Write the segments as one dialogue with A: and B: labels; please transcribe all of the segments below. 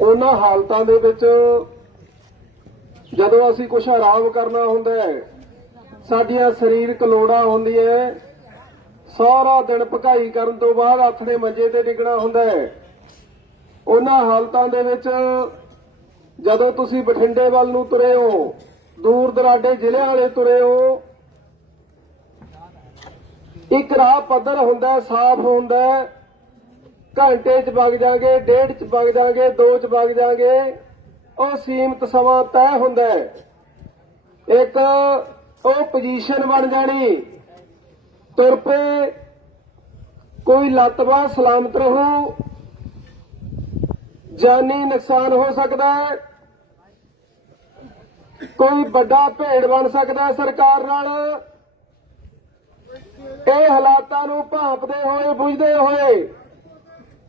A: ਉਹਨਾਂ ਹਾਲਤਾਂ ਦੇ ਵਿੱਚ ਜਦੋਂ ਅਸੀਂ ਕੁਝ ਆਰਾਮ ਕਰਨਾ ਹੁੰਦਾ ਹੈ, ਸਾਡੀਆਂ ਸਰੀਰਕ ਲੋੜਾਂ ਹੁੰਦੀਆਂ ਸਾਰਾ ਦਿਨ ਭਕਾਈ ਕਰਨ ਤੋਂ ਬਾਅਦ ਆਥਣੇ ਮੰਜੇ ਤੇ ਡਿੱਗਣਾ ਹੁੰਦਾ ਹੈ। ਉਹਨਾਂ ਹਾਲਤਾਂ ਦੇ ਵਿੱਚ ਜਦੋਂ ਤੁਸੀਂ ਬਠਿੰਡੇ ਵੱਲ ਨੂੰ ਤੁਰੇ ਹੋ, ਦੂਰ ਦਰਾਡੇ ਜ਼ਿਲ੍ਹਿਆਂ ਵਾਲੇ ਤੁਰੇ ਹੋ, ਇੱਕ ਰਾਹ ਪੱਧਰ ਹੁੰਦਾ ਸਾਫ਼ ਹੁੰਦਾ ਘੰਟੇ ਚ ਵਗ ਜਾਗੇ, ਡੇਢ ਚ ਵਗ ਜਾਗੇ, ਦੋ ਚ ਵਗ ਜਾਗੇ, ਉਹ ਸੀਮਤ ਸਮਾਂ ਤੈਅ ਹੁੰਦਾ ਹੈ। ਇੱਕ ਉਹ ਪੋਜੀਸ਼ਨ ਬਣ ਜਾਣੀ, ਤੁਰ ਪਏ, ਕੋਈ ਲੱਤਵਾ ਸਲਾਮਤ ਰਹੂ, ਜਾਨੀ ਨੁਕਸਾਨ ਹੋ ਸਕਦਾ ਹੈ, ਕੋਈ ਵੱਡਾ ਭੇੜ ਬਣ ਸਕਦਾ ਸਰਕਾਰ ਨਾਲ। ਇਹ ਹਾਲਾਤਾਂ ਨੂੰ ਭਾਂਪਦੇ ਹੋਏ, ਬੁਝਦੇ ਹੋਏ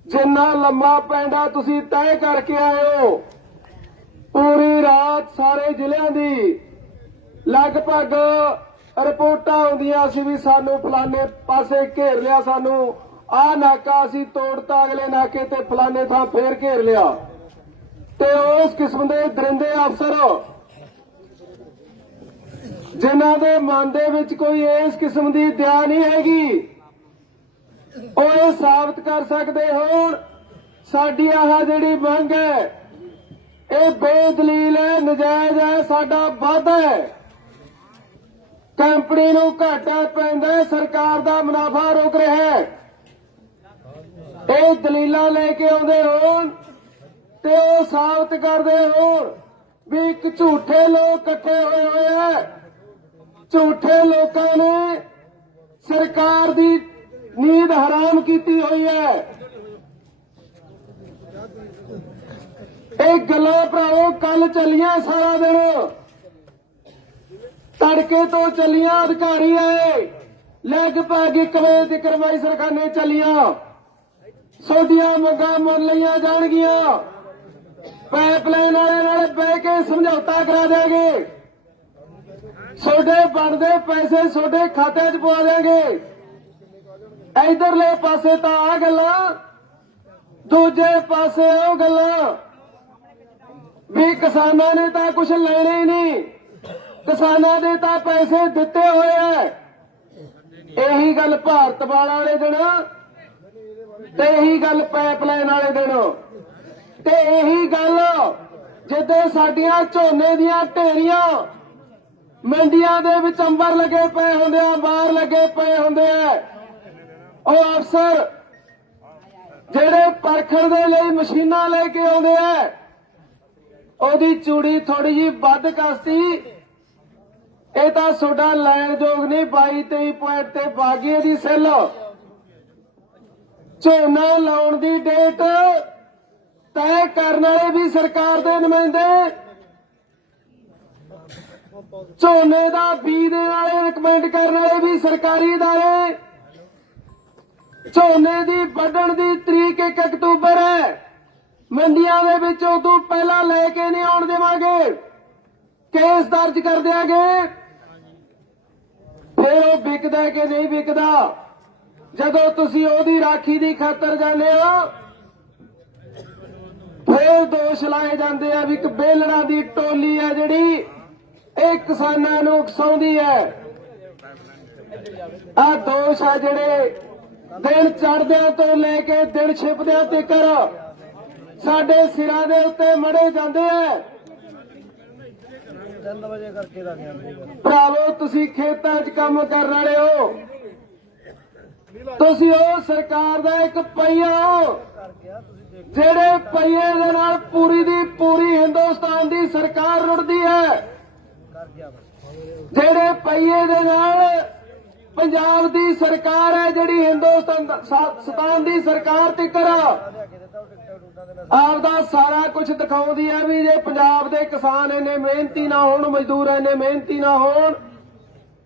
A: ਜਿੰਨਾ ਲੰਮਾ ਪੈਂਡਾ ਤੁਸੀਂ ਤੈਅ ਕਰਕੇ ਆਏ ਹੋ ਪੂਰੀ ਰਾਤ ਸਾਰੇ ਜ਼ਿਲ੍ਹਿਆਂ ਦੀ ਲਗਭਗ ਰਿਪੋਰਟਾਂ ਆਉਂਦੀਆਂ ਸੀ ਵੀ ਸਾਨੂੰ ਫਲਾਣੇ ਪਾਸੇ ਘੇਰ ਲਿਆ ਸਾਨੂੰ। ਆਹ ਨਾਕਾ ਅਸੀਂ ਤੋੜਤਾ, ਅਗਲੇ ਨਾਕੇ ਤੇ ਫਲਾਣੇ ਥਾਂ ਫੇਰ ਘੇਰ ਲਿਆ। ਤੇ ਉਸ ਕਿਸਮ ਦੇ ਦਰਿੰਦੇ ਅਫਸਰ ਜਿਨ੍ਹਾਂ ਦੇ ਮਨ ਦੇ ਵਿੱਚ ਕੋਈ ਇਸ ਕਿਸਮ ਦੀ ਦਇਆ ਨਹੀਂ ਹੈਗੀ ਉਹ ਸਾਬਤ ਕਰ ਸਕਦੇ ਹੋਣ। ਸਾਡੀ ਆਹ ਜਿਹੜੀ ਮੰਗ ਹੈ, ਇਹ ਬੇਦਲੀਲ ਹੈ, ਨਜਾਇਜ਼ ਹੈ, ਸਾਡਾ ਵਾਅਦਾ ਹੈ। ਕੰਪਨੀ ਨੂੰ ਘਾਟਾ ਪੈਂਦਾ ਸਰਕਾਰ ਦਾ ਮੁਨਾਫਾ ਰੁਕ ਰਿਹਾ ਹੈ। ਇਹ ਦਲੀਲਾਂ ਲੈ ਕੇ ਆਉਂਦੇ ਹੋਣ ਤੇ ਉਹ ਸਾਬਤ ਕਰਦੇ ਹੋਣ ਵੀ ਇੱਕ ਝੂਠੇ ਲੋਕ ਇਕੱਠੇ ਹੋਏ ਹੋਏ ਹੈ। ਝੂਠੇ ਲੋਕਾਂ ਨੇ ਸਰਕਾਰ ਦੀ ਨੀਂਦ ਹਰਾਮ ਕੀਤੀ ਹੋਈ ਹੈ। ਇਹ ਗੱਲਾਂ ਭਰਾਓ ਕੱਲ ਚੱਲੀਆਂ ਸਾਰਾ ਦਿਨ। ਤੜਕੇ ਤੋਂ ਚੱਲੀਆਂ ਅਧਿਕਾਰੀ ਆਏ ਲਗਭਗ ਪੈ ਵਜੇ ਤੱਕ ਕਰਵਾਈ ਸਰਕਾਨੇ ਚੱਲੀਆਂ। ਸੋਡੀਆਂ ਮੰਗਾਂ ਮੰਨ ਲਈਆਂ ਜਾਣਗੀਆਂ। ਪਾਈਪਲਾਈਨ ਵਾਲੇ ਨਾਲ ਬਹਿ ਕੇ ਸਮਝੌਤਾ ਕਰਾ ਦੇਗੇ ਤੁਹਾਡੇ ਬਣਦੇ ਪੈਸੇ ਤੁਹਾਡੇ ਖਾਤੇ 'ਚ ਪਵਾ ਦੇਗੇ ਇਧਰਲੇ ਪਾਸੇ ਤਾਂ ਆ ਗੱਲਾਂ, ਦੂਜੇ ਪਾਸੇ ਉਹ ਗੱਲਾਂ। ਵੀ ਕਿਸਾਨਾਂ ਨੇ ਤਾਂ ਕੁਝ ਲੈਣੇ ਹੀ ਨਹੀਂ, ਕਿਸਾਨਾਂ ਦੇ ਤਾਂ ਪੈਸੇ ਦਿੱਤੇ ਹੋਏ ਐ ਇਹੀ ਗੱਲ ਭਾਰਤ ਵਾਲੇ ਦਿਨ, ਤੇ ਇਹੀ ਗੱਲ ਪਾਈਪਲਾਈਨ ਵਾਲੇ ਦਿਨ। ਤੇ ਇਹੀ ਗੱਲ ਜਿੱਦੇ ਸਾਡੀਆਂ ਝੋਨੇ ਦੀਆਂ ਢੇਰੀਆਂ ਮੰਡੀਆਂ ਦੇ ਵਿੱਚ ਅੰਬਰ ਲੱਗੇ ਪਏ ਹੁੰਦੇ ਆ, ਬਾਹਰ ਲੱਗੇ ਪਏ ਹੁੰਦੇ ਆ। ਉਹ ਅਫਸਰ, ਜਿਹੜੇ ਪਰਖਣ ਦੇ ਲਈ ਮਸ਼ੀਨਾਂ ਲੈ ਕੇ ਆਉਂਦੇ ਆ, ਉਹਦੀ ਚੂੜੀ ਥੋੜੀ ਜੀ ਵੱਧ ਕਸਤੀ। ਇਹ ਤਾਂ ਤੁਹਾਡਾ ਲੈਣ ਯੋਗ ਨਹੀਂ 22 23 ਪੁਆਇੰਟ ਤੇ ਬਾਗੀਏ ਦੀ ਸੈੱਲ। ਝੋਨਾ ਲਾਉਣ ਦੀ ਡੇਟ ਤੈਅ ਕਰਨ ਵਾਲੇ ਵੀ ਸਰਕਾਰ ਦੇ ਨੁਮਾਇੰਦੇ। ਝੋਨੇ ਦਾ ਬੀਜ ਦੇਣ ਵਾਲੇ ਰਿਕਮੈਂਡ ਕਰਨ ਵਾਲੇ ਵੀ ਸਰਕਾਰੀ ادارے ਝੋਨੇ ਦੀ ਵੱਢਣ ਦੀ ਤਰੀਕ 1 ਅਕਤੂਬਰ ਹੈ। ਮੰਡੀਆਂ ਦੇ ਵਿੱਚ ਉਦੋਂ ਪਹਿਲਾਂ ਲੈ ਕੇ ਨਹੀਂ ਆਉਣ ਦੇਵਾਂਗੇ। ਕੇਸ ਦਰਜ ਕਰ ਦਿਆਂਗੇ। ਫਿਰ ਉਹ ਵਿਕਦਾ ਹੈ ਕਿ ਨਹੀਂ ਵਿਕਦਾ? ਜਦੋਂ ਤੁਸੀਂ ਉਹਦੀ ਰਾਖੀ ਦੀ ਖਾਤਰ ਜਾਂਦੇ ਹੋ, ਫਿਰ ਦੋਸ਼ ਲਾਏ ਜਾਂਦੇ ਆ ਵੀ ਇੱਕ ਬੇਲਣਾ ਦੀ ਟੋਲੀ ਆ ਜਿਹੜੀ ਇਹ ਕਿਸਾਨਾਂ ਨੂੰ ਉਕਸਾਉਂਦੀ ਹੈ। ਆ ਦੋਸ਼ ਆ ਜਿਹੜੇ ਦਿਨ ਚੜ੍ਹਦਿਆਂ ਤੋਂ ਲੈ ਕੇ ਦਿਨ ਛਿਪਦਿਆਂ ਤੱਕ ਸਾਡੇ ਸਿਰਾਂ ਦੇ ਉੱਤੇ ਮੜੇ ਜਾਂਦੇ ਆ।
B: 3 ਵਜੇ ਕਰਕੇ ਰੱਖ ਜਾਂਦੇ
A: ਭਰਾਵੋ ਤੁਸੀਂ ਖੇਤਾਂ 'ਚ ਕੰਮ ਕਰਨ ਵਾਲੇ ਹੋ। ਤੁਸੀਂ ਉਹ ਸਰਕਾਰ ਦਾ ਇੱਕ ਪਈਆ ਹੋ। ਜਿਹੜੇ ਪਈਏ ਦੇ ਨਾਲ ਪੂਰੀ ਦੀ ਪੂਰੀ ਹਿੰਦੁਸਤਾਨ ਦੀ ਸਰਕਾਰ ਰੁੜਦੀ ਹੈ। ਜਿਹੜੇ ਪਈਏ ਦੇ ਨਾਲ ਪੰਜਾਬ ਦੀ ਸਰਕਾਰ ਹੈ ਜਿਹੜੀ ਹਿੰਦੁਸਤਾਨ ਦੀ ਸਰਕਾਰ ਤੇ ਕਰਾ।
B: ਲਿਆ
A: ਆਪਦਾ ਸਾਰਾ ਕੁਝ ਦਿਖਾਉਂਦੀ ਹੈ ਵੀ ਜੇ ਪੰਜਾਬ ਦੇ ਕਿਸਾਨ ਇੰਨੇ ਮਿਹਨਤੀ ਨਾ ਹੋਣ, ਮਜ਼ਦੂਰ ਇੰਨੇ ਮਿਹਨਤੀ ਨਾ ਹੋਣ,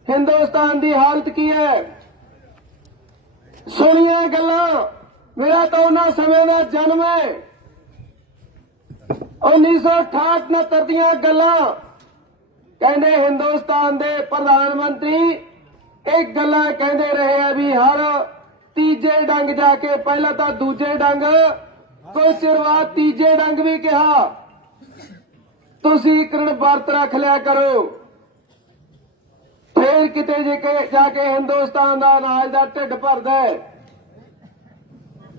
A: ਹਿੰਦੁਸਤਾਨ ਦੀ ਹਾਲਤ ਕੀ ਹੈ? ਸੁਣੀਆਂ ਗੱਲਾਂ? ਮੇਰਾ ਤਾਂ ਉਹਨਾਂ ਸਮੇਂ ਦਾ ਜਨਮ ਹੈ। 1968 69 ਦੀਆਂ ਗੱਲਾਂ। ਕਹਿੰਦੇ ਹਿੰਦੁਸਤਾਨ ਦੇ ਪ੍ਰਧਾਨ ਮੰਤਰੀ ਇਹ ਗੱਲਾਂ ਕਹਿੰਦੇ ਰਹੇ ਆ ਵੀ ਹਰ ਤੀਜੇ ਡੰਗ ਜਾ ਕੇ, ਪਹਿਲਾਂ ਤਾਂ ਦੂਜੇ ਡੰਗ। ਕੋਈ ਸਿਰਵਾ ਤੀਜੇ ਡੰਗ ਵੀ ਕਿਹਾ। ਤੁਸੀਂ ਕਿਰਨ ਵਰਤ ਰੱਖ ਲਿਆ ਕਰੋ। ਫੇਰ ਕਿਤੇ ਜੇ ਜਾ ਕੇ ਹਿੰਦੁਸਤਾਨ ਦਾ ਅਨਾਜ ਦਾ ਢਿੱਡ ਭਰਦਾ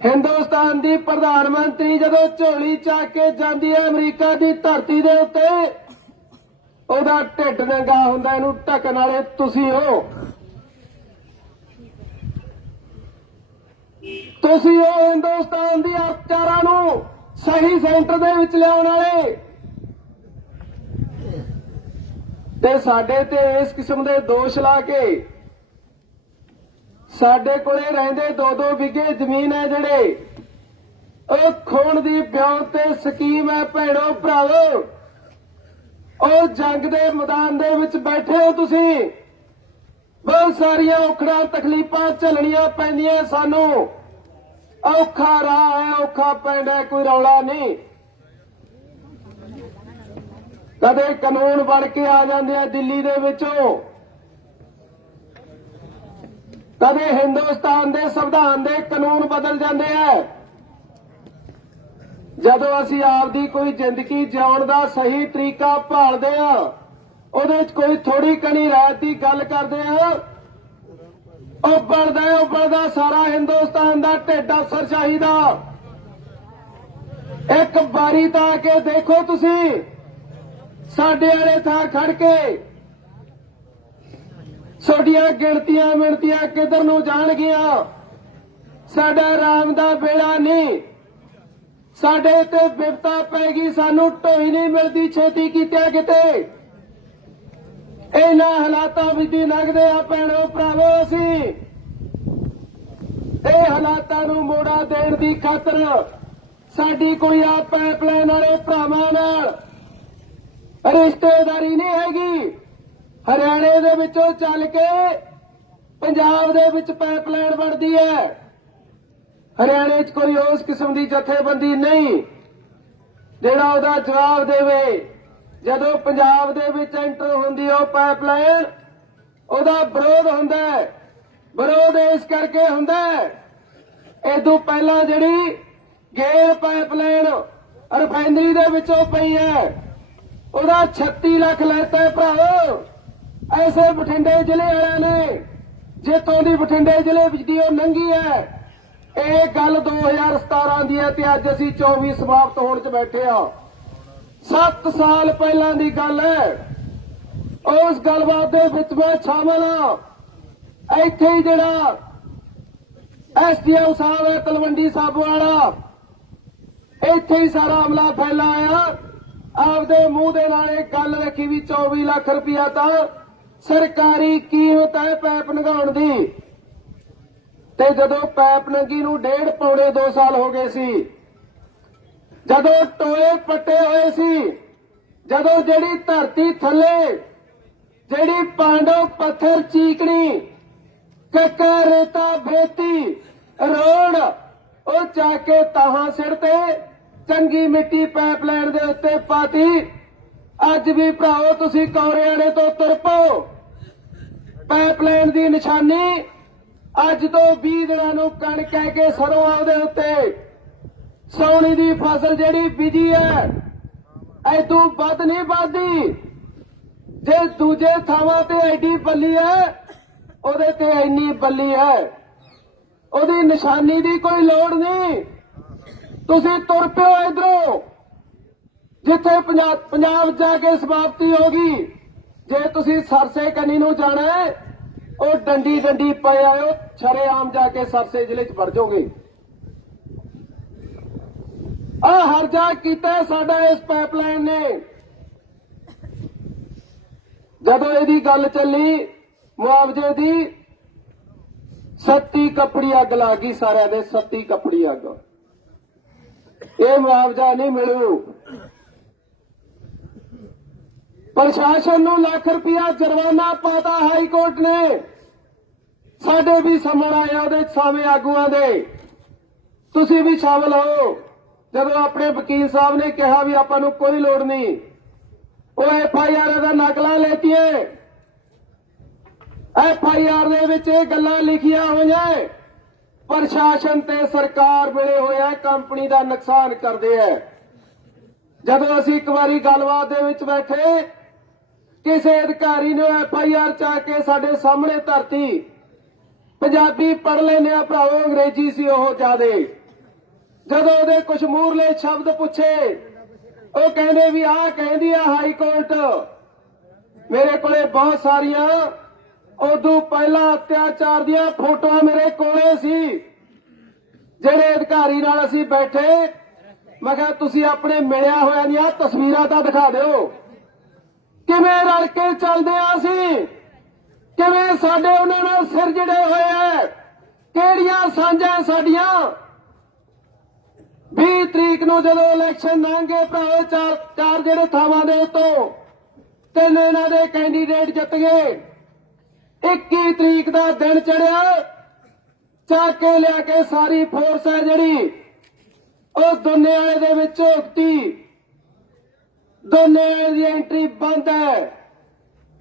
A: ਹਿੰਦੁਸਤਾਨ ਦੀ ਪ੍ਰਧਾਨ ਮੰਤਰੀ ਜਦੋਂ ਝੋਲੀ ਚੱਕ ਕੇ ਜਾਂਦੀ ਹੈ ਅਮਰੀਕਾ ਦੀ ਧਰਤੀ ਦੇ ਉੱਤੇ, ਉਹਦਾ ਢਿੱਡ ਨੰਗਾ ਹੁੰਦਾ, ਇਹਨੂੰ ਢੱਕਣ ਵਾਲੇ ਤੁਸੀਂ ਹੋ। ਤੁਸੀਂ ਉਹ ਹਿੰਦੁਸਤਾਨ ਦੀ ਅਰਥਚਾਰਾ ਨੂੰ ਸਹੀ ਸੈਂਟਰ ਦੇ ਵਿੱਚ ਲਿਆਉਣ ਵਾਲੇ। ਤੇ ਸਾਡੇ ਤੇ ਇਸ ਕਿਸਮ ਦੇ ਦੋਸ਼ ਲਾ ਕੇ ਸਾਡੇ ਕੋਲੇ ਰਹਿੰਦੇ ਦੋ ਦੋ ਵਿਗੇ ਜ਼ਮੀਨ ਹੈ ਜਿਹੜੇ ਉਹ ਖੋਣ ਦੀ ਬਿਆਨ ਤੇ ਸਕੀਮ ਹੈ ਭੈਣੋ ਭਰਾਵੋ। ਉਹ ਜੰਗ ਦੇ ਮੈਦਾਨ ਦੇ ਵਿੱਚ ਬੈਠੇ ਹੋ ਤੁਸੀਂ। ਬਹੁਤ ਸਾਰੀਆਂ ਔਖੜਾਂ ਤਕਲੀਫਾਂ ਝੱਲਣੀਆਂ ਪੈਂਦੀਆਂ ਸਾਨੂੰ। ਔਖਾ ਰਾਹ ਹੈ ਔਖਾ ਪੈਂਦਾ ਹੈ, ਕੋਈ ਰੌਲਾ ਨਹੀਂ। ਕਦੇ ਕਾਨੂੰਨ ਬਣ ਕੇ ਆ ਜਾਂਦੇ ਆ ਦਿੱਲੀ ਦੇ ਵਿੱਚੋਂ। ਕਦੇ ਹਿੰਦੁਸਤਾਨ ਦੇ ਸੰਵਿਧਾਨ ਦੇ ਕਾਨੂੰਨ ਬਦਲ ਜਾਂਦੇ ਆ। ਜਦੋਂ ਅਸੀਂ ਆਪਦੀ ਕੋਈ ਜ਼ਿੰਦਗੀ ਜਿਉਣ ਦਾ ਸਹੀ ਤਰੀਕਾ ਭਾਲਦੇ ਆ ਉਹਦੇ ਵਿੱਚ ਕੋਈ ਥੋੜੀ ਕਣੀ ਰਾਤ ਦੀ ਗੱਲ ਕਰਦੇ ਆ। ਉਹ ਬਣਦਾ ਸਾਰਾ ਹਿੰਦੁਸਤਾਨ ਦਾ ਢਿੱਡ ਅਫਸਰ ਚਾਹੀਦਾ ਇੱਕ ਵਾਰੀ ਤਾਂ ਆ ਕੇ ਦੇਖੋ ਤੁਸੀਂ, ਸਾਡੇ ਵਾਲੇ ਥਾਂ ਖੜ ਕੇ। ਛੋਟੀਆਂ ਗਿਣਤੀਆਂ ਮਿਣਤੀਆਂ ਕਿੱਧਰ ਨੂੰ ਜਾਣਗੀਆਂ? ਸਾਡਾ ਰਾਮ ਦਾ ਬੇੜਾ ਨਹੀਂ। ਸਾਡੇ ਤੇ ਵਿਪਤਾ ਪੈ ਗਈ, ਸਾਨੂੰ ਢੋਈ ਨਹੀਂ ਮਿਲਦੀ, ਛੇਤੀ ਕੀਤਿਆ ਕਿਤੇ। ਇਹਨਾਂ ਹਾਲਾਤਾਂ ਵਿੱਚ ਦੀ ਲੰਘਦੇ ਆ ਭੈਣੋ, ਭਰਾਵੋ, ਅਸੀਂ ਇਹ ਹਾਲਾਤਾਂ ਨੂੰ ਮੋੜਾ ਦੇਣ ਦੀ ਖਾਤਰ ਸਾਡੀ ਕੋਈ ਆ ਪਾਈਪਲਾਈਨ ਵਾਲੇ ਭਰਾਵਾਂ ਨਾਲ ਰਿਸ਼ਤੇਦਾਰੀ ਨਹੀਂ ਹੈਗੀ। ਹਰਿਆਣੇ ਦੇ ਵਿੱਚੋਂ ਚੱਲ ਕੇ ਪੰਜਾਬ ਦੇ ਵਿੱਚ ਪਾਈਪਲਾਈਨ ਬਣਦੀ ਹੈ। ਹਰਿਆਣੇ 'ਚ ਕੋਈ ਉਸ ਕਿਸਮ ਦੀ ਜਥੇਬੰਦੀ ਨਹੀਂ। ਜਿਹੜਾ ਉਹਦਾ ਜਵਾਬ ਦੇਵੇ, ਜਦੋਂ ਪੰਜਾਬ ਦੇ ਵਿੱਚ ਐਂਟਰ ਹੁੰਦੀ ਉਹ ਪਾਈਪਲਾਈਨ ਉਹਦਾ ਵਿਰੋਧ ਹੁੰਦਾ ਹੈ। ਵਿਰੋਧ ਇਸ ਕਰਕੇ ਹੁੰਦਾ ਹੈ। ਇਦੋਂ ਪਹਿਲਾਂ ਜਿਹੜੀ ਗੇਲ ਪਾਈਪਲਾਈਨ ਰਿਫਾਈਨਰੀ ਦੇ ਵਿੱਚੋਂ ਪਈ ਹੈ, ਉਹਦਾ 36 ਲੱਖ ਲੈਤਾ ਹੈ ਐਸੇ ਬਠਿੰਡੇ ਜ਼ਿਲ੍ਹੇ ਵਾਲਿਆਂ ਨੇ, ਜਿੱਥੋਂ ਦੀ ਬਠਿੰਡੇ ਜ਼ਿਲ੍ਹੇ ਵਿੱਚ ਦੀ ਉਹ ਨੰਗੀ ਹੈ, ਇਹ ਗੱਲ 2017 ਦੀ ਹੈ ਤੇ ਅੱਜ ਅਸੀਂ 24 ਸਮਾਪਤ ਹੋਣ 'ਚ ਬੈਠੇ ਆ 7 ਸਾਲ ਪਹਿਲਾਂ ਦੀ ਗੱਲ ਹੈ। ਉਸ ਗੱਲਬਾਤ ਦੇ ਵਿੱਚ ਮੈਂ ਸ਼ਾਮਲ ਹਾਂ। ਇੱਥੇ ਹੀ ਜਿਹੜਾ ਐਸਡੀਐਮ ਸਾਹਿਬ ਹੈ, ਤਲਵੰਡੀ ਸਾਬੋ ਵਾਲਾ, ਇੱਥੇ ਹੀ ਸਾਰਾ ਅਮਲਾ ਫੈਲਾਇਆ ਆਪਦੇ ਮੂੰਹ ਦੇ ਨਾਲ ਇਹ ਗੱਲ ਰੱਖੀ ਵੀ 24 ਲੱਖ ਰੁਪਇਆ ਤਾਂ ਸਰਕਾਰੀ ਕੀਮਤ ਹੈ ਪੈਪ ਨਗਾਉਣ ਦੀ। ਤੇ ਜਦੋਂ ਪੈਪ ਨੰਗੀ ਨੂੰ ਡੇਢ ਪੌਣੇ 2 ਸਾਲ ਹੋ ਗਏ ਸੀ, ਜਦੋਂ ਟੋਏ ਪੱਟੇ ਹੋਏ ਸੀ, ਜਦੋਂ ਜਿਹੜੀ ਧਰਤੀ ਥੱਲੇ ਜਿਹੜੀ ਪਾਂਡਵ ਪੱਥਰ ਚੀਕਣੀ ਕੱਕਾ ਰੇਤਾ ਭੇਤੀ ਰੋੜ ਉਹ ਜਾ ਕੇ ਤਾਹਾਂ ਸਿਰ ਤੇ। ਚੰਗੀ ਮਿੱਟੀ ਪਾਈਪਲਾਈਨ ਦੇ ਉੱਤੇ ਪਾਤੀ। ਅੱਜ ਵੀ ਭਰਾਓ, ਤੁਸੀਂ ਕੌਰਿਆਣੇ ਤੋਂ ਤੁਰ ਪਓ। ਪਾਈਪਲਾਈਨ ਦੀ ਨਿਸ਼ਾਨੀ ਅੱਜ ਤੋਂ 20 ਦਿਨਾਂ ਨੂੰ ਕਣਕ ਕਹਿ ਕੇ ਸਰੋਂ ਉਹਦੇ ਉੱਤੇ। ਸੌਣੀ ਦੀ ਫਸਲ ਜਿਹੜੀ ਬੀਜੀ ਹੈ, ਐਦੋਂ ਵੱਧ ਨਹੀਂ ਵੱਧਦੀ। ਜੇ ਦੂਜੇ ਥਾਵਾਂ ਤੇ ਐਡੀ ਬੱਲੀ ਹੈ ਉਹਦੇ ਤੇ ਇੰਨੀ ਬੱਲੀ ਹੈ। ਉਹਦੀ ਨਿਸ਼ਾਨੀ ਦੀ ਕੋਈ ਲੋੜ ਨਹੀਂ। ਤੁਸੀਂ ਤੁਰ ਪਿਓ ਇਧਰੋਂ। ਜਿੱਥੇ ਪੰਜਾਬ ਜਾ ਕੇ ਸਮਾਪਤੀ ਹੋਗੀ ਜੇ ਤੁਸੀਂ ਸਰਸੇ ਕੰਨੀ ਨੂੰ ਜਾਣਾ ਹੈ, ਉਹ ਡੰਡੀ ਡੰਡੀ ਪਏ ਆਇਓ ਛਰੇ ਆਮ ਜਾ ਕੇ ਸਰਸੇ ਜ਼ਿਲ੍ਹੇ 'ਚ ਵੜ ਜਾਓਗੇ। ਆ ਹਰਜਾ ਕੀਤਾ ਸਾਡਾ ਇਸ ਪਾਈਪਲਾਈਨ ਨੇ। ਜਦੋਂ ਇਹਦੀ ਗੱਲ ਚੱਲੀ ਮੁਆਵਜ਼ੇ ਦੀ ਸੱਤੀ ਕੱਪੜੀ ਅੱਗ ਲਾ ਗਈ ਸਾਰਿਆਂ ਦੇ, ਸੱਤੀ ਕੱਪੜੀ ਅੱਗ। ਇਹ ਮੁਆਵਜ਼ਾ ਨਹੀਂ ਮਿਲੂ। ਪ੍ਰਸ਼ਾਸਨ ਨੂੰ ਲੱਖ ਰੁਪਇਆ ਜੁਰਮਾਨਾ ਪਾਤਾ ਹਾਈ ਕੋਰਟ ਨੇ। ਸਾਡੇ ਵੀ ਸਮਣ ਆਇਆ ਉਹਦੇ ਸਾਵੇਂ ਆਗੂਆਂ ਦੇ। ਤੁਸੀਂ ਵੀ ਸ਼ਾਮਲ ਹੋ। ਜਦੋਂ ਆਪਣੇ ਵਕੀਲ ਸਾਹਿਬ ਨੇ ਕਿਹਾ ਵੀ ਆਪਾਂ ਨੂੰ ਕੋਈ ਲੋੜ ਨਹੀਂ, ਉਹ ਐਫ ਆਈ ਆਰ ਦਾ ਨਕਲਾਂ ਲੈਤੀਏ। ਐਫ ਆਈ ਆਰ ਦੇ ਵਿੱਚ ਇਹ ਗੱਲਾਂ ਲਿਖੀਆਂ ਹੋਈਆਂ ਪ੍ਰਸ਼ਾਸਨ ਤੇ ਸਰਕਾਰ ਮਿਲੇ ਹੋਇਆ ਕੰਪਨੀ ਦਾ ਨੁਕਸਾਨ ਕਰਦੇ ਆ ਜਦੋਂ ਅਸੀਂ ਇੱਕ ਵਾਰੀ ਗੱਲਬਾਤ ਦੇ ਵਿੱਚ ਬੈਠੇ, ਕਿਸੇ ਅਧਿਕਾਰੀ ਨੇ ਐਫ ਆਈ ਆਰ ਚਾ ਕੇ ਸਾਡੇ ਸਾਹਮਣੇ ਧਰਤੀ। ਪੰਜਾਬੀ ਪੜ ਲੈਂਦੇ ਆ ਭਰਾਵੋ, ਅੰਗਰੇਜ਼ੀ ਸੀ ਉਹ ਜਿਆਦੇ। ਜਦੋਂ ਉਹਦੇ ਕੁਝ ਮੂਰਲੇ ਸ਼ਬਦ ਪੁੱਛੇ, ਉਹ ਕਹਿੰਦੇ ਵੀ ਆਹ ਕਹਿੰਦੀ ਆ ਹਾਈ ਕੋਰਟ। ਮੇਰੇ ਕੋਲੇ ਬਹੁਤ ਸਾਰੀਆਂ ਉਦੋਂ ਪਹਿਲਾਂ ਅਤਿਆਚਾਰ ਦੀਆਂ ਫੋਟੋਆਂ ਮੇਰੇ ਕੋਲੇ ਸੀ। ਜਿਹੜੇ ਅਧਿਕਾਰੀ ਨਾਲ ਅਸੀਂ ਬੈਠੇ, ਮੈਂ ਕਿਹਾ, ਤੁਸੀਂ ਆਪਣੇ ਮਿਲਿਆ ਹੋਇਆ ਦੀਆਂ ਤਸਵੀਰਾਂ ਤਾਂ ਦਿਖਾ ਦਿਓ। ਕਿਵੇਂ ਰਲ ਕੇ ਚੱਲਦੇ ਆ ਅਸੀਂ? ਕਿਵੇਂ ਸਾਡੇ ਉਹਨਾਂ ਨਾਲ ਸਿਰ ਜੜੇ ਹੋਏ ਐ ਕਿਹੜੀਆਂ ਸਾਂਝਾਂ ਸਾਡੀਆਂ? 20 ਤਰੀਕ ਨੂੰ ਜਦੋਂ ਇਲੈਕਸ਼ਨ ਲੰਘੇ ਭਰਾਵੇ, ਚਾਰ ਚਾਰ ਜਿਹੜੇ ਥਾਵਾਂ ਦੇ ਉੱਤੋਂ ਤਿੰਨ ਇਹਨਾਂ ਦੇ ਕੈਂਡੀਡੇਟ ਜਿੱਤ ਗਏ। 21 ਤਰੀਕ ਦਾ ਦਿਨ ਚੜਿਆ। ਚੱਕ ਕੇ ਲਿਆ ਕੇ ਸਾਰੀ ਫੋਰਸ ਹੈ ਜਿਹੜੀ, ਉਹ ਦੋਨੇ ਵਾਲੇ ਦੇ ਵਿੱਚ ਉਕਤੀ। ਦੋਨੇ ਵਾਲੇ ਦੀ ਐਂਟਰੀ ਬੰਦ ਹੈ।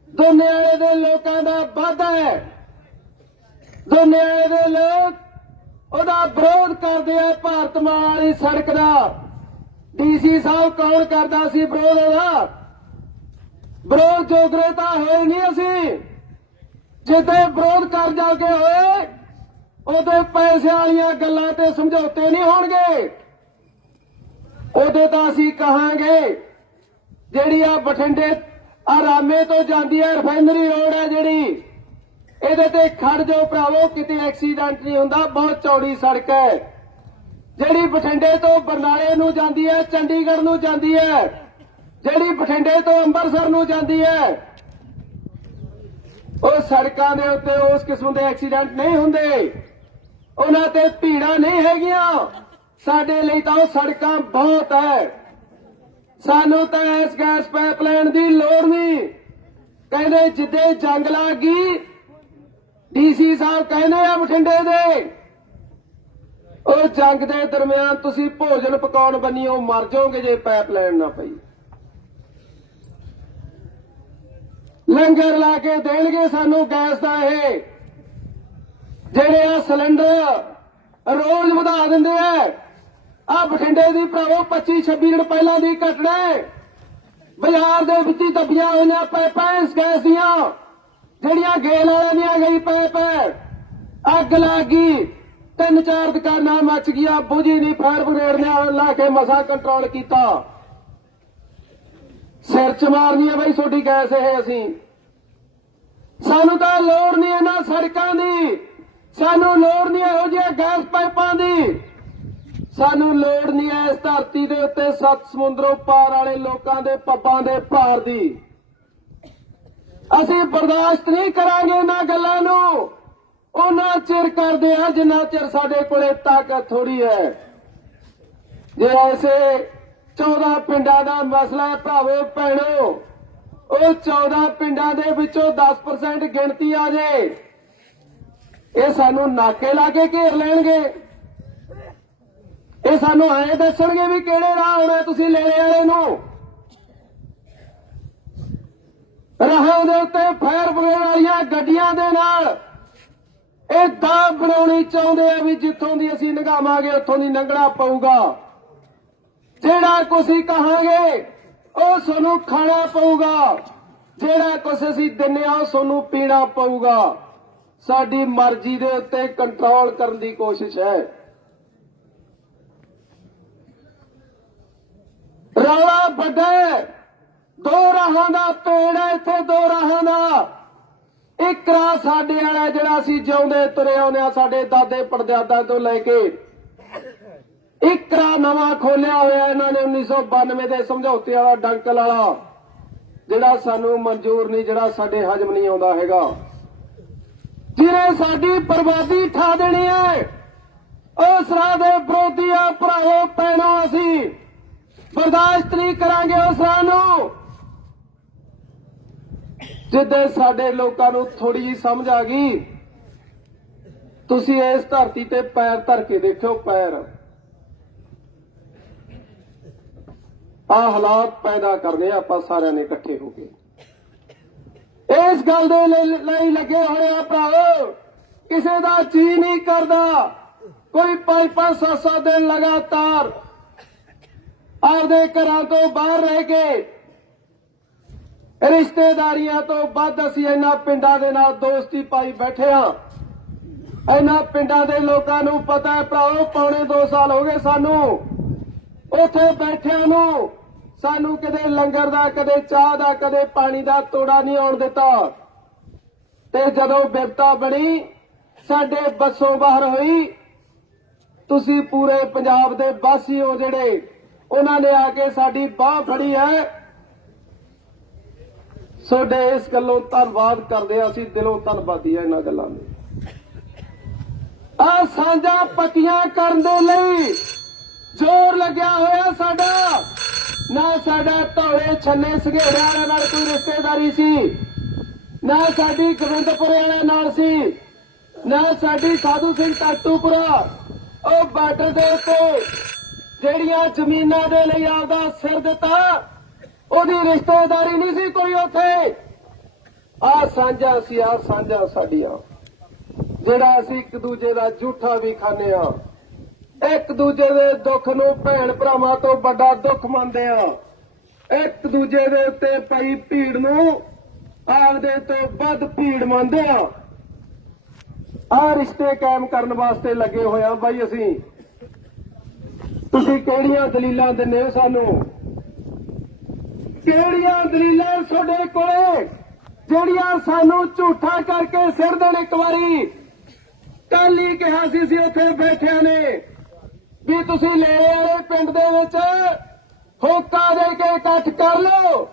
A: ਦੋਨੇ ਵਾਲੇ ਦੇ ਲੋਕਾਂ ਦਾ ਵਾਧਾ ਹੈ। ਦੋਨੇ ਵਾਲੇ ਦੇ ਲੋਕ ਉਹਦਾ ਵਿਰੋਧ ਕਰਦੇ ਆ ਭਾਰਤ ਮਾਲ ਵਾਲੀ ਸੜਕ ਦਾ। ਡੀਸੀ ਸਾਹਿਬ ਕੌਣ ਕਰਦਾ ਸੀ ਵਿਰੋਧ ਉਹਦਾ? ਵਿਰੋਧ ਜੋਗਰੇ ਤਾਂ ਹੋਏ ਨਹੀਂ ਅਸੀਂ। ਜਿੱਦੇ ਵਿਰੋਧ ਕਰ ਜਾਗੇ ਹੋਏ ਉਹਦੇ ਪੈਸੇ ਵਾਲੀਆਂ ਗੱਲਾਂ ਤੇ ਸਮਝੌਤੇ ਨਹੀਂ ਹੋਣਗੇ। ਉਹਦੇ ਤਾਂ ਅਸੀਂ ਕਹਾਂਗੇ, ਜਿਹੜੀ ਆ ਬਠਿੰਡੇ ਆਰਾਮੇ ਤੋਂ ਜਾਂਦੀ ਹੈ ਰਿਫਾਈਨਰੀ ਰੋਡ ਹੈ ਜਿਹੜੀ, ਇਹਦੇ ਤੇ ਖੜ ਜਾਓ ਭਰਾਵੋ, ਕਿਤੇ ਐਕਸੀਡੈਂਟ ਨਹੀਂ ਹੁੰਦਾ, ਬਹੁਤ ਚੌੜੀ ਸੜਕ ਹੈ। ਜਿਹੜੀ ਬਠਿੰਡੇ ਤੋਂ ਬਰਨਾਲੇ ਨੂੰ ਜਾਂਦੀ ਹੈ, ਚੰਡੀਗੜ੍ਹ ਨੂੰ ਜਾਂਦੀ ਹੈ, ਜਿਹੜੀ ਬਠਿੰਡੇ ਤੋਂ ਅੰਮ੍ਰਿਤਸਰ ਨੂੰ ਜਾਂਦੀ ਹੈ ਉਹ ਸੜਕਾਂ ਦੇ ਉੱਤੇ ਉਸ ਕਿਸਮ ਦੇ ਐਕਸੀਡੈਂਟ ਨਹੀਂ ਹੁੰਦੇ। ਉਹਨਾਂ ਤੇ ਭੀੜਾਂ ਨਹੀਂ ਹੈਗੀਆਂ। ਸਾਡੇ ਲਈ ਤਾਂ ਉਹ ਸੜਕਾਂ ਬਹੁਤ ਹੈ। ਸਾਨੂੰ ਤਾਂ ਇਸ ਗੈਸ ਪਾਈਪਲਾਈਨ ਦੀ ਲੋੜ ਨਹੀਂ। ਕਹਿੰਦੇ ਜਿੱਦੇ ਜੰਗ ਲੱਗ ਗਈ, ਡੀਸੀ ਸਾਹਿਬ ਕਹਿੰਦੇ ਆ ਬਠਿੰਡੇ ਦੇ। ਉਹ ਜੰਗ ਦੇ ਦਰਮਿਆਨ ਤੁਸੀਂ ਭੋਜਨ ਪਕਾਉਣ ਬੰਨੀਓ ਮਰ ਜਾਓਗੇ ਜੇ ਪਾਈਪਲਾਈਨ ਨਾ ਪਈ। ਲੰਗਰ ਲਾ ਕੇ ਦੇਣਗੇ ਸਾਨੂੰ ਗੈਸ ਦਾ ਇਹ। ਜਿਹੜੇ ਆ ਸਿਲੰਡਰ ਰੋਜ਼ ਵਧਾ ਦਿੰਦੇ ਆ ਆ ਬਠਿੰਡੇ ਦੀ ਭਰਾਵੋ 25 26 ਦਿਨ ਪਹਿਲਾਂ ਦੀ ਘਟਨਾ ਬਾਜ਼ਾਰ ਦੇ ਵਿੱਚ ਹੀ ਦੱਬੀਆਂ ਹੋਈਆਂ ਪਾਈਪਾਂ ਇਸ ਗੈਸ ਦੀਆਂ। ਜਿਹੜੀਆਂ ਗੇਲ ਵਾਲਿਆਂ ਦੀਆਂ ਗਈ ਪਾਈਪ ਅੱਗ ਲੱਗ ਗਈ। ਤਿੰਨ ਚਾਰ ਦੁਕਾਨਾਂ ਮੱਚ ਗਈਆਂ, ਬੁਝੀ ਨਹੀਂ ਫਾਇਰ ਬ੍ਰਿਗੇਡ ਨੇ ਲਾ ਕੇ ਮਸਾ ਕੰਟਰੋਲ ਕੀਤਾ। ਸਿਰ ਚ ਮਾਰਨੀ ਹੈ ਬਈ ਤੁਹਾਡੀ ਗੈਸ ਇਹ ਅਸੀਂ। ਸਾਨੂੰ ਤਾਂ ਲੋੜ ਨਹੀਂ ਇਹਨਾਂ ਸੜਕਾਂ ਦੀ। ਸਾਨੂੰ ਲੋੜ ਨਹੀਂ ਇਹੋ ਜਿਹੇ ਗੈਸ ਪਾਈਪਾਂ ਦੀ। ਸਾਨੂੰ ਲੋੜ ਨਹੀਂ ਹੈ ਇਸ ਧਰਤੀ ਦੇ ਉੱਤੇ ਸੱਤ ਸਮੁੰਦਰੋਂ ਪਾਰ ਵਾਲੇ ਲੋਕਾਂ ਦੇ ਪੱਬਾਂ ਦੇ ਭਾਰ ਦੀ। ਅਸੀਂ ਬਰਦਾਸ਼ਤ ਨਹੀਂ ਕਰਾਂਗੇ ਇਹਨਾਂ ਗੱਲਾਂ ਨੂੰ। ਉਹਨਾਂ ਚਿਰ ਕਰਦੇ ਆ, ਜਿੰਨਾ ਚਿਰ ਸਾਡੇ ਕੋਲੇ ਤਾਕਤ ਥੋੜੀ ਹੈ। ਜੇ ਐਸੇ 14 ਪਿੰਡਾਂ ਦਾ ਮਸਲਾ ਹੈ ਭਾਵੇਂ ਭੈਣੋ। ਉਹ 14 ਪਿੰਡਾਂ ਦੇ ਵਿੱਚੋਂ 10% ਗਿਣਤੀ ਆ ਜੇ। ਇਹ ਸਾਨੂੰ ਨਾਕੇ ਲਾ ਕੇ ਘੇਰ ਲੈਣਗੇ। ਇਹ ਸਾਨੂੰ ਐਂ ਦੱਸਣਗੇ ਵੀ ਕਿਹੜੇ ਰਾਹ ਆਉਣਾ ਤੁਸੀਂ ਲੈਣੇ ਵਾਲੇ ਨੂੰ। ਰਾਹਾਂ ਦੇ ਉੱਤੇ ਫਾਇਰ ਬ੍ਰਿਗੇਡ ਵਾਲੀਆਂ ਗੱਡੀਆਂ ਦੇ ਨਾਲ। ਇਹ ਦਾਬ ਬਣਾਉਣੀ ਚਾਹੁੰਦੇ ਆ ਵੀ ਜਿੱਥੋਂ ਦੀ ਅਸੀਂ ਨਿਗਾਵਾਂਗੇ ਉੱਥੋਂ ਦੀ ਲੰਘਣਾ ਪਊਗਾ। ਜਿਹੜਾ ਕੁਛ ਕਹਾਂਗੇ, ਉਹ ਸਾਨੂੰ ਖਾਣਾ ਪਊਗਾ। ਜਿਹੜਾ ਕੁਛ ਅਸੀਂ ਦਿੰਨੇ ਆ ਸਾਨੂੰ ਪੀਣਾ ਪਊਗਾ। ਸਾਡੀ ਮਰਜ਼ੀ ਦੇ ਉੱਤੇ ਕੰਟਰੋਲ ਕਰਨ ਦੀ ਕੋਸ਼ਿਸ਼ ਹੈ। ਰੌਲਾ ਵੱਡਾ ਦੋ ਰਾਹਾਂ ਦਾ ਪੇੜ ਹੈ ਇੱਥੇ, ਦੋ ਰਾਹਾਂ ਦਾ। ਇੱਕ ਰਾਹ ਸਾਡੇ ਵਾਲਾ ਜਿਹੜਾ ਅਸੀਂ ਜਿਉਂਦੇ ਤੁਰੇ ਆਉਂਦੇ ਆ, ਸਾਡੇ ਦਾਦੇ ਪੜਦਾਦਾ ਤੋਂ ਲੈ ਕੇ ਇਕਰਾ ਨਵਾਂ ਖੋਲਿਆ ਹੋਇਆ ਇਹਨਾਂ ਨੇ 1992 ਦੇ ਸਮਝੌਤੇ ਵਾਲਾ ਡੰਕਲ ਵਾਲਾ, ਜਿਹੜਾ ਸਾਨੂੰ ਮਨਜ਼ੂਰ ਨਹੀਂ, ਜਿਹੜਾ ਸਾਡੇ ਹਜਮ ਨਹੀਂ ਆਉਂਦਾ ਹੈਗਾ। ਜਿਹਨੇ ਸਾਡੀ ਬਰਬਾਦੀ ਠਾ ਦੇਣੀ ਹੈ, ਉਸ ਰਾਹ ਦੇ ਵਿਰੋਧੀ ਆ ਭਰਾਵੋ ਪੈਣੋ ਅਸੀਂ ਬਰਦਾਸ਼ਤ ਨਹੀਂ ਕਰਾਂਗੇ ਉਸ ਰਾਹ ਨੂੰ। ਜਿੱਦੇ ਸਾਡੇ ਲੋਕਾਂ ਨੂੰ ਥੋੜੀ ਜੀ ਸਮਝ ਆ ਗਈ, ਤੁਸੀਂ ਇਸ ਧਰਤੀ ਤੇ ਪੈਰ ਧਰ ਕੇ ਦੇਖਿਓ, ਪੈਰ। ਆ ਹਾਲਾਤ ਪੈਦਾ ਕਰਦੇ ਆਪਾਂ ਸਾਰਿਆਂ ਨੇ ਇਕੱਠੇ ਹੋ ਕੇ। ਇਸ ਗੱਲ ਦੇ ਲਈ ਲੱਗੇ ਹੋਏ ਆ ਭਰਾਵੋ, ਕਿਸੇ ਦਾ ਜੀ ਨਹੀਂ ਕਰਦਾ। ਕੋਈ ਪੰਜ ਪੰਜ ਸੱਤ ਸੱਤ ਦਿਨ ਲਗਾਤਾਰ ਆਪਦੇ ਘਰਾਂ ਤੋਂ ਬਾਹਰ ਰਹਿ ਕੇ ਰਿਸ਼ਤੇਦਾਰੀਆਂ ਤੋਂ ਵੱਧ ਅਸੀਂ ਇਹਨਾਂ ਪਿੰਡਾਂ ਦੇ ਨਾਲ ਦੋਸਤੀ ਪਾਈ ਬੈਠੇ ਹਾਂ ਇਹਨਾਂ ਪਿੰਡਾਂ ਦੇ ਲੋਕਾਂ ਨੂੰ ਪਤਾ ਹੈ ਭਰਾਓ ਪੌਣੇ 2 ਸਾਲ ਹੋ ਗਏ ਸਾਨੂੰ। ਉੱਥੇ ਬੈਠਿਆਂ ਨੂੰ ਸਾਨੂੰ ਕਦੇ ਲੰਗਰ ਦਾ, ਕਦੇ ਚਾਹ ਦਾ, ਕਦੇ ਪਾਣੀ ਦਾ ਤੋੜਾ ਨਹੀਂ ਆਉਣ ਦਿੱਤਾ। ਤੇ ਜਦੋਂ ਬਿਪਤਾ ਬਣੀ, ਸਾਡੇ ਬੱਸੋਂ ਬਾਹਰ ਹੋਈ, ਤੁਸੀਂ ਪੂਰੇ ਪੰਜਾਬ ਦੇ ਵਾਸੀ ਹੋ ਜਿਹੜੇ, ਉਹਨਾਂ ਨੇ ਆ ਕੇ ਸਾਡੀ ਬਾਹ ਫੜੀ ਹੈ। ਤੁਹਾਡੇ ਇਸ ਗੱਲੋਂ ਧੰਨਵਾਦ ਕਰਦੇ ਹਾਂ, ਅਸੀਂ ਦਿਲੋਂ ਧੰਨਵਾਦੀ ਹਾਂ ਇਹਨਾਂ ਗੱਲਾਂ ਦੇ। ਆ ਸਾਂਝਾ ਪੱਕੀਆਂ ਕਰਨ ਦੇ ਲਈ ਜ਼ੋਰ ਲੱਗਿਆ ਹੋਇਆ ਸਾਡਾ। ਨਾ ਸਾਡਾ ਧੌਲੇ ਛੰਨੇ ਸੰਘੇੜੇ ਵਾਲਿਆਂ ਨਾਲ ਕੋਈ ਰਿਸ਼ਤੇਦਾਰੀ ਸੀ। ਨਾ ਸਾਡੀ ਗੋਬਿੰਦਪੁਰ ਵਾਲਿਆਂ ਨਾਲ ਸੀ। ਨਾ ਸਾਡੀ ਸਾਧੂ ਸਿੰਘ ਟਾਟੂਪੁਰਾ। ਉਹ ਬਾਰਡਰ ਦੇ ਉੱਤੇ ਜਿਹੜੀਆਂ ਜ਼ਮੀਨਾਂ ਦੇ ਲਈ ਆਪਦਾ ਸਿਰ ਦਿੱਤਾ, ਉਹਦੀ ਰਿਸ਼ਤੇਦਾਰੀ ਨਹੀਂ ਸੀ ਕੋਈ ਉੱਥੇ। ਆ ਸਾਂਝਾ ਸੀ ਆ ਸਾਂਝਾ ਸਾਡੀਆਂ। ਜਿਹੜਾ ਅਸੀਂ ਇੱਕ ਦੂਜੇ ਦਾ ਝੂਠਾ ਵੀ ਖਾਂਦੇ ਆ ਇੱਕ ਦੂਜੇ ਦੇ ਦੁੱਖ ਨੂੰ ਭੈਣ ਭਰਾਵਾਂ ਤੋਂ ਵੱਡਾ ਦੁੱਖ ਮੰਨਦੇ ਆ। ਇੱਕ ਦੂਜੇ ਦੇ ਉੱਤੇ ਪਈ ਭੀੜ ਨੂੰ ਆਪਦੇ ਤੋਂ ਵੱਧ ਭੀੜ ਮੰਨਦੇ ਆ। ਆ ਰਿਸ਼ਤੇ ਕਾਇਮ ਕਰਨ ਵਾਸਤੇ ਲੱਗੇ ਹੋਇਆ ਬਾਈ ਅਸੀਂ। ਤੁਸੀਂ ਕਿਹੜੀਆਂ ਦਲੀਲਾਂ ਦਿੰਦੇ ਹੋ ਸਾਨੂੰ? ਕਿਹੜੀਆਂ ਦਲੀਲਾਂ ਤੁਹਾਡੇ ਕੋਲੇ? ਜਿਹੜੀਆਂ ਸਾਨੂੰ ਝੂਠਾ ਕਰਕੇ ਸਿਰ ਦੇਣ ਇੱਕ ਵਾਰੀ। ਕੱਲ ਹੀ ਕਿਹਾ ਸੀ ਸੀ ਉੱਥੇ ਬੈਠਿਆਂ ਨੇ ਵੀ ਤੁਸੀਂ ਲੇਲੇ ਵਾਲੇ ਪਿੰਡ ਦੇ ਵਿੱਚ ਹੋਕਾ ਦੇ ਕੇ ਇਕੱਠ ਕਰ ਲਓ?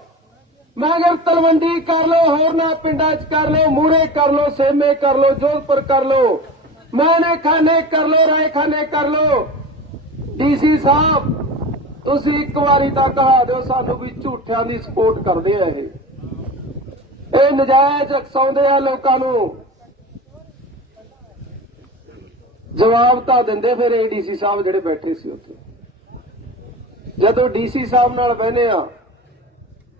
A: ਮਗਰ ਤਲਵੰਡੀ ਕਰ ਲਓ, ਹੋਰਨਾ ਪਿੰਡਾਂ 'ਚ ਕਰ ਲਓ ਮੂਰੇ ਕਰ ਲਓ, ਸੇਮੇ ਕਰ ਲਓ, ਜੋਧਪੁਰ ਕਰ ਲਓ ਮਾਨੇ ਖਾਨੇ ਕਰ ਲਓ ਰਾਏ ਖਾਨੇ ਕਰ ਲਓ। ਡੀਸੀ ਸਾਹਿਬ, ਤੁਸੀਂ ਇੱਕ ਵਾਰੀ ਤਾਂ ਕਹਾ ਦਿਓ, ਸਾਨੂੰ ਵੀ ਝੂਠਿਆਂ ਦੀ ਸਪੋਰਟ ਕਰਦੇ ਆ ਇਹ। ਇਹ ਨਜਾਇਜ਼ ਅਕਸਾਉਂਦੇ ਆ ਲੋਕਾਂ ਨੂੰ। ਜਵਾਬ ਤਾਂ ਦਿੰਦੇ ਫਿਰ ਏਡੀਸੀ ਸਾਹਿਬ ਜਿਹੜੇ ਬੈਠੇ ਸੀ ਉੱਥੇ। ਜਦੋਂ ਡੀਸੀ ਸਾਹਿਬ ਨਾਲ ਬਹਿਨੇ ਆ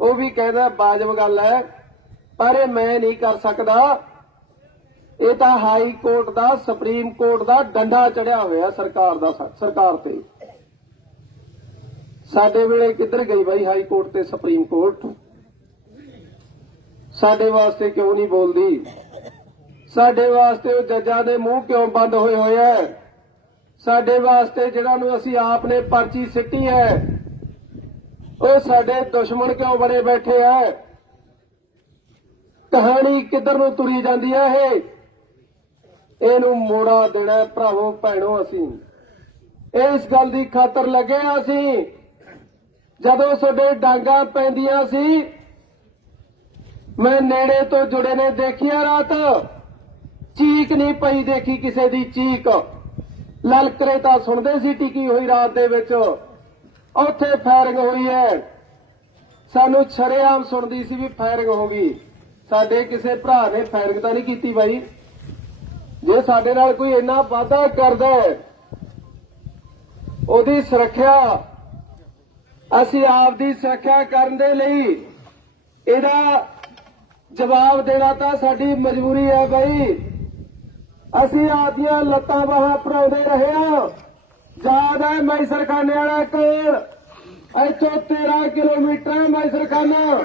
A: ਉਹ ਵੀ ਕਹਿੰਦਾ ਬਾਜਬ ਗੱਲ ਹੈ, ਪਰ ਇਹ ਮੈਂ ਨਹੀਂ ਕਰ ਸਕਦਾ। ਇਹ ਤਾਂ ਹਾਈ ਕੋਰਟ ਦਾ, ਸੁਪਰੀਮ ਕੋਰਟ ਦਾ ਡੰਡਾ ਚੜਿਆ ਹੋਇਆ ਸਰਕਾਰ ਦਾ, ਸਰਕਾਰ ਤੇ। ਸਾਡੇ ਵੇਲੇ ਕਿੱਧਰ ਗਈ ਬਾਈ ਹਾਈ ਕੋਰਟ ਤੇ ਸੁਪਰੀਮ ਕੋਰਟ? ਸਾਡੇ ਵਾਸਤੇ ਕਿਉਂ ਨਹੀਂ ਬੋਲਦੀ? ਸਾਡੇ ਵਾਸਤੇ ਉਹ ਜੱਜਾਂ ਦੇ ਮੂੰਹ ਕਿਉਂ ਬੰਦ ਹੋਏ ਹੋਏ ਐ? ਸਾਡੇ ਵਾਸਤੇ ਜਿਹੜਾ ਨੂੰ ਅਸੀਂ ਆਪ ਨੇ ਪਰਚੀ ਸਿੱਟੀ ਹੈ ਉਹ ਸਾਡੇ ਦੁਸ਼ਮਣ ਕਿਉਂ ਬਣੇ ਬੈਠੇ ਐ? ਕਹਾਣੀ ਕਿੱਧਰ ਨੂੰ ਤੁਰੀ ਜਾਂਦੀ ਹੈ ਇਹ? ਇਹਨੂੰ ਮੋੜਾ ਦੇਣਾ ਭਰਾਵੋ, ਭੈਣੋ ਅਸੀਂ। ਇਸ ਗੱਲ ਦੀ ਖਾਤਰ ਲੱਗੇ ਅਸੀਂ। ਜਦੋਂ ਸਾਡੇ ਡਾਂਗਾ ਪੈਂਦੀਆਂ ਸੀ, ਮੈਂ ਨੇੜੇ ਤੋਂ ਜੁੜੇ ਨੇ ਦੇਖਿਆ ਰਾਤ। ਚੀਕ ਨਹੀਂ ਪਈ ਦੇਖੀ ਕਿਸੇ ਦੀ ਚੀਕ। ਲਲਕਰੇ ਤਾਂ ਸੁਣਦੇ ਸੀ ਟਿਕੀ ਹੋਈ ਰਾਤ ਦੇ ਵਿੱਚ। ਉੱਥੇ ਫਾਇਰਿੰਗ ਹੋਈ ਹੈ। ਸਾਨੂੰ ਛਰੇਆਮ ਸੁਣਦੀ ਸੀ ਵੀ ਫਾਇਰਿੰਗ ਹੋ ਗਈ। ਸਾਡੇ ਕਿਸੇ ਭਰਾ ਨੇ ਫਾਇਰਿੰਗ ਤਾਂ ਨਹੀਂ ਕੀਤੀ ਬਾਈ। ਜੇ ਸਾਡੇ ਨਾਲ ਕੋਈ ਇੰਨਾ ਵਾਅਦਾ ਕਰਦਾ ਹੈ, ਉਹਦੀ ਸੁਰੱਖਿਆ ਅਸੀਂ ਆਪ ਦੀ ਸੁਰੱਖਿਆ ਕਰਨ ਦੇ ਲਈ ਇਹਦਾ ਜਵਾਬ ਦੇਣਾ ਤਾਂ ਸਾਡੀ ਮਜਬੂਰੀ ਹੈ ਬਾਈ। ਅਸੀਂ ਆਪਦੀਆਂ ਲੱਤਾਂ ਬਾਹਾਂ ਭਰਾਉਂਦੇ ਰਹੇ ਹਾਂ। ਯਾਦ ਹੈ ਮੈਸਰਖਾਨੇ ਵਾਲਾ ਕੋਲ ਇੱਥੋਂ 13 ਕਿਲੋਮੀਟਰ ਹੈ ਮੈਸਰਖਾਨਾ।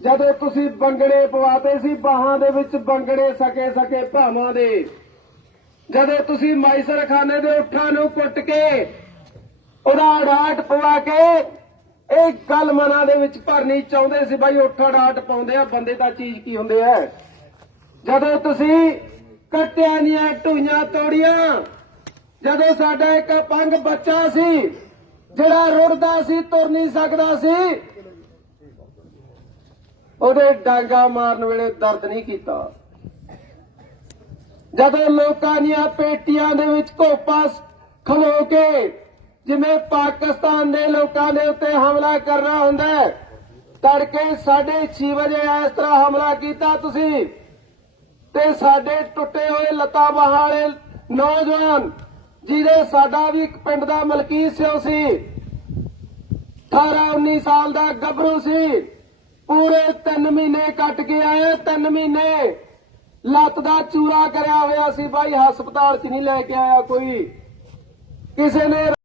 A: ਜਦੋਂ ਤੁਸੀਂ ਬੰਗੜੇ ਪਵਾਤੇ ਸੀ, ਬਾਹਾਂ ਦੇ ਵਿੱਚ ਬੰਗੜੇ ਸਕੇ ਸਕੇ ਭਾਵਾਂ ਦੇ। ਜਦੋਂ ਤੁਸੀਂ ਮੈਸਰਖਾਨੇ ਦੇ ਉੱਠਾਂ ਨੂੰ ਕੁੱਟ ਕੇ ਉਹਦਾ ਡਾਟ ਪਵਾ ਕੇ ਇਹ ਗੱਲ ਮਨਾਂ ਦੇ ਵਿੱਚ ਭਰਨੀ ਚਾਹੁੰਦੇ ਸੀ, ਬਾਈ, ਉੱਠਾ ਡਾਟ ਪਾਉਂਦੇ ਆ, ਬੰਦੇ ਦਾ ਚੀਜ਼ ਕੀ ਹੁੰਦੇ ਆ? ਜਦੋਂ ਤੁਸੀਂ ਕੱਟਿਆਂ ਦੀਆਂ ਢੂਈਆਂ ਤੋੜੀਆਂ। ਜਦੋਂ ਸਾਡਾ ਇੱਕ ਪੰਗ ਬੱਚਾ ਸੀ, ਜਿਹੜਾ ਰੁੜਦਾ ਸੀ, ਤੁਰ ਨਹੀਂ ਸਕਦਾ ਸੀ, ਉਹਦੇ ਡਾਂਗਾ ਮਾਰਨ ਵੇਲੇ ਦਰਦ ਨਹੀਂ ਕੀਤਾ। ਜਦੋਂ ਲੋਕਾਂ ਦੀਆਂ ਪੇਟੀਆਂ ਦੇ ਵਿੱਚ ਘੋਪਾ ਖਲੋ ਕੇ ਜਿਵੇਂ ਪਾਕਿਸਤਾਨ ਦੇ ਲੋਕਾਂ ਦੇ ਉੱਤੇ ਹਮਲਾ ਕਰਨਾ ਹੁੰਦਾ ਹੈ, ਤੜਕੇ 6:30 ਵਜੇ ਇਸ ਤਰ੍ਹਾਂ ਹਮਲਾ ਕੀਤਾ ਤੁਸੀਂ। ਤੇ ਸਾਡੇ ਟੁੱਟੇ ਹੋਏ ਲਤਾ ਵਾਲੇ ਨੌਜਵਾਨ, ਜਿਹਦੇ ਸਾਡਾ ਵੀ ਇੱਕ ਪਿੰਡ ਦਾ ਮਲਕੀਤ ਸਿਓ ਸੀ। 18 19 ਸਾਲ ਦਾ ਗੱਭਰੂ ਸੀ। ਪੂਰੇ 3 ਮਹੀਨੇ ਕੱਟ ਕੇ ਆਏ 3 ਮਹੀਨੇ ਲੱਤ ਦਾ ਚੂਰਾ ਕਰਿਆ ਹੋਇਆ ਸੀ। ਬਾਈ, ਹਸਪਤਾਲ 'ਚ ਨਹੀਂ ਲੈ ਕੇ ਆਇਆ ਕੋਈ। ਕਿਸੇ ਨੇ